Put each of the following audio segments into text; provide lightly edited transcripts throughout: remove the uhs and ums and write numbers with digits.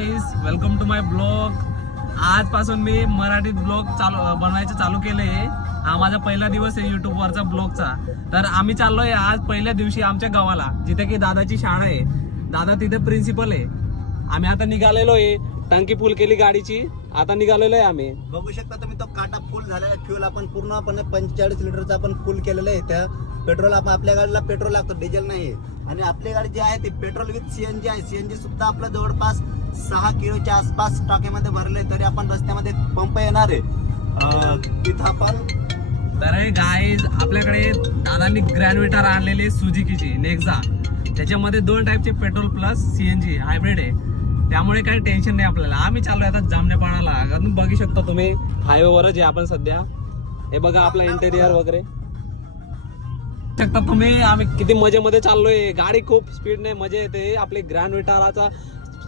Guys, welcome to my blog. आजपासून मी मराठीत ब्लॉग बनवायचं चालू केले. हा माझा पहिला दिवस आहे युट्यूबवरचा ब्लॉगचा. तर आम्ही चाललोय आज पहिल्या दिवशी आमच्या गावाला, जिथे की दादाची शाळा आहे. दादा तिथे प्रिन्सिपल आहे. आम्ही आता निघालेलो आहे. टांकी फुल केली गाडीची, आता निघालेलो आहे आम्ही. बघू शकता तुम्ही तो काटा फुल झालेला फ्यूल आपण पूर्णपणे 45 लिटरचा आपण फुल केलेलं आहे. त्या पेट्रोल आपल्या गाडीला पेट्रोल लागतो, डिझेल नाही. आणि आपली गाडी जी आहे ती पेट्रोल विथ सीएनजी आहे. सीएनजी सुद्धा आपलं जवळपास 6 किलोच्या आसपास टाकीमध्ये भरले. तरी आपण रस्त्यामध्ये पंप येणार आहे तिथं आपण. तर गाईज, आपल्याकडे दादांनी ग्रॅन्युएटर आणलेले सुझुकीची नेक्झा. त्याच्यामध्ये 2 टाईपचे पेट्रोल प्लस सीएनजी हायब्रिड आहे. त्यामुळे काही टेन्शन नाही आपल्याला. आम्ही चाललोय आता जामनेपाडाला. बघू शकता तुम्ही हायवेवरच आहे आपण सध्या. हे बघा आपलं इंटेरियर वगैरे शकता तुम्ही. आम्ही किती मजेमध्ये चाललोय. गाडी खूप स्पीडने मजा येते. आपली ग्रॅन्युएटरचा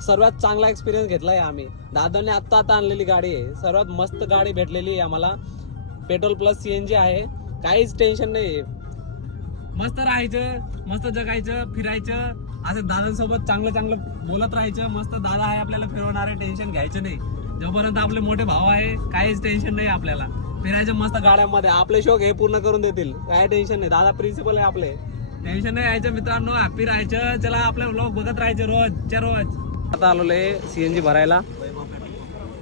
सर्वात चांगला एक्सपिरियन्स घेतलाय आम्ही. दादाने आता आणलेली गाडी आहे. सर्वात मस्त गाडी भेटलेली आहे आम्हाला. पेट्रोल प्लस सीएनजी आहे. काहीच टेन्शन नाही. मस्त राहायचं, मस्त जगायचं, फिरायचं. असं दादांसोबत चांगलं बोलत राहायचं. मस्त दादा आहे आपल्याला फिरवणारे, टेन्शन घ्यायचं नाही. जोपर्यंत आपले मोठे भाऊ आहे काहीच टेन्शन नाही आपल्याला. फिरायचं मस्त गाड्यांमध्ये. आपले शौक हे पूर्ण करून देतील, काय टेन्शन नाही. दादा प्रिन्सिपल आहे आपले, टेन्शन नाही घ्यायचं मित्रांनो. हॅपी राहायचं. चला आपले व्लॉग बघत राहायचे रोजच्या रोज. आता आलेलो आहे सीएनजी भरायला.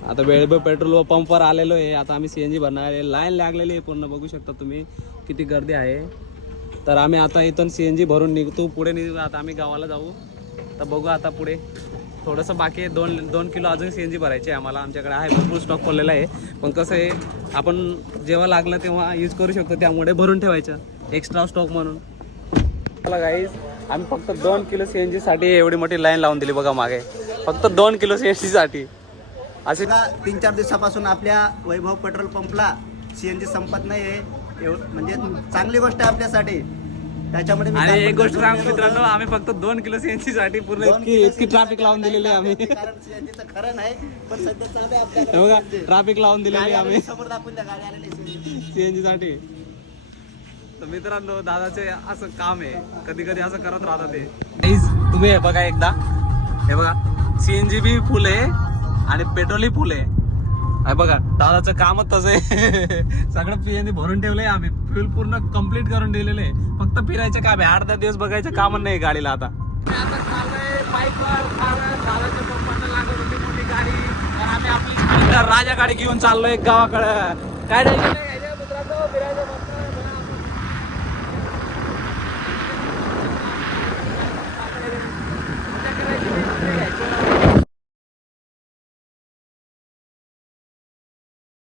आता वेळेवर पेट्रोल पंपवर आलेलो आहे. आता आम्ही सीएनजी भरणार आहे. लाईन लागलेली आहे पूर्ण. बघू शकता तुम्ही किती गर्दी आहे. तर आम्ही आता इथून सीएनजी भरून निघतो. पुढे निघू. आता आम्ही गावाला जाऊ. तर बघू आता पुढे थोडंसं बाकी आहे. 2 किलो अजून सीएनजी भरायची आहे आम्हाला. आमच्याकडे आहे, भरपूर स्टॉक पडलेला आहे. पण कसं आहे, आपण जेव्हा लागलं तेव्हा यूज करू शकतो. त्यामुळे भरून ठेवायचं एक्स्ट्रा स्टॉक म्हणून. चला गाईज, आम्ही फक्त 2 किलो सीएनजी साठी एवढी मोठी लाईन लावून दिली बघा मागे. फक्त 2 किलो सीएनजी साठी. असे का 3-4 दिवसापासून आपल्या वैभव पेट्रोल पंपला सीएनजी संपत नाही आहे. म्हणजे चांगली गोष्ट आहे आपल्यासाठी. त्याच्यामध्ये आणि एक गोष्ट सांग मित्रांनो, आम्ही फक्त 2 किलो सीएनजी साठी पूर्ण इतकी ट्रॅफिक लावून दिलेली आहे आम्ही. कारण सीएनजीचं खरं नाही, पण सध्या चालू आहे आपल्याकडे. बघा ट्रॅफिक लावून दिलेली आम्ही समोर दाखवून त्या गाडी आलेली सीएनजी साठी. तर मित्रांनो, दादाचे असं काम आहे, कधी कधी असं करत राहतात ते. तुम्ही हे बघा एकदा, हे बघा सीएनजी बी फुल आहे आणि पेट्रोलही फुल आहे. हे बघा दादाचं कामच तसं आहे. सगळं सीएनजी भरून ठेवलंय आम्ही. फ्यूल पूर्ण कम्प्लीट करून दिलेलं आहे. फक्त फिरायचं काम आहे. 8-10 दिवस बघायचं काम नाही गाडीला. आता राजा गाडी घेऊन चाललोय गावाकडे. काय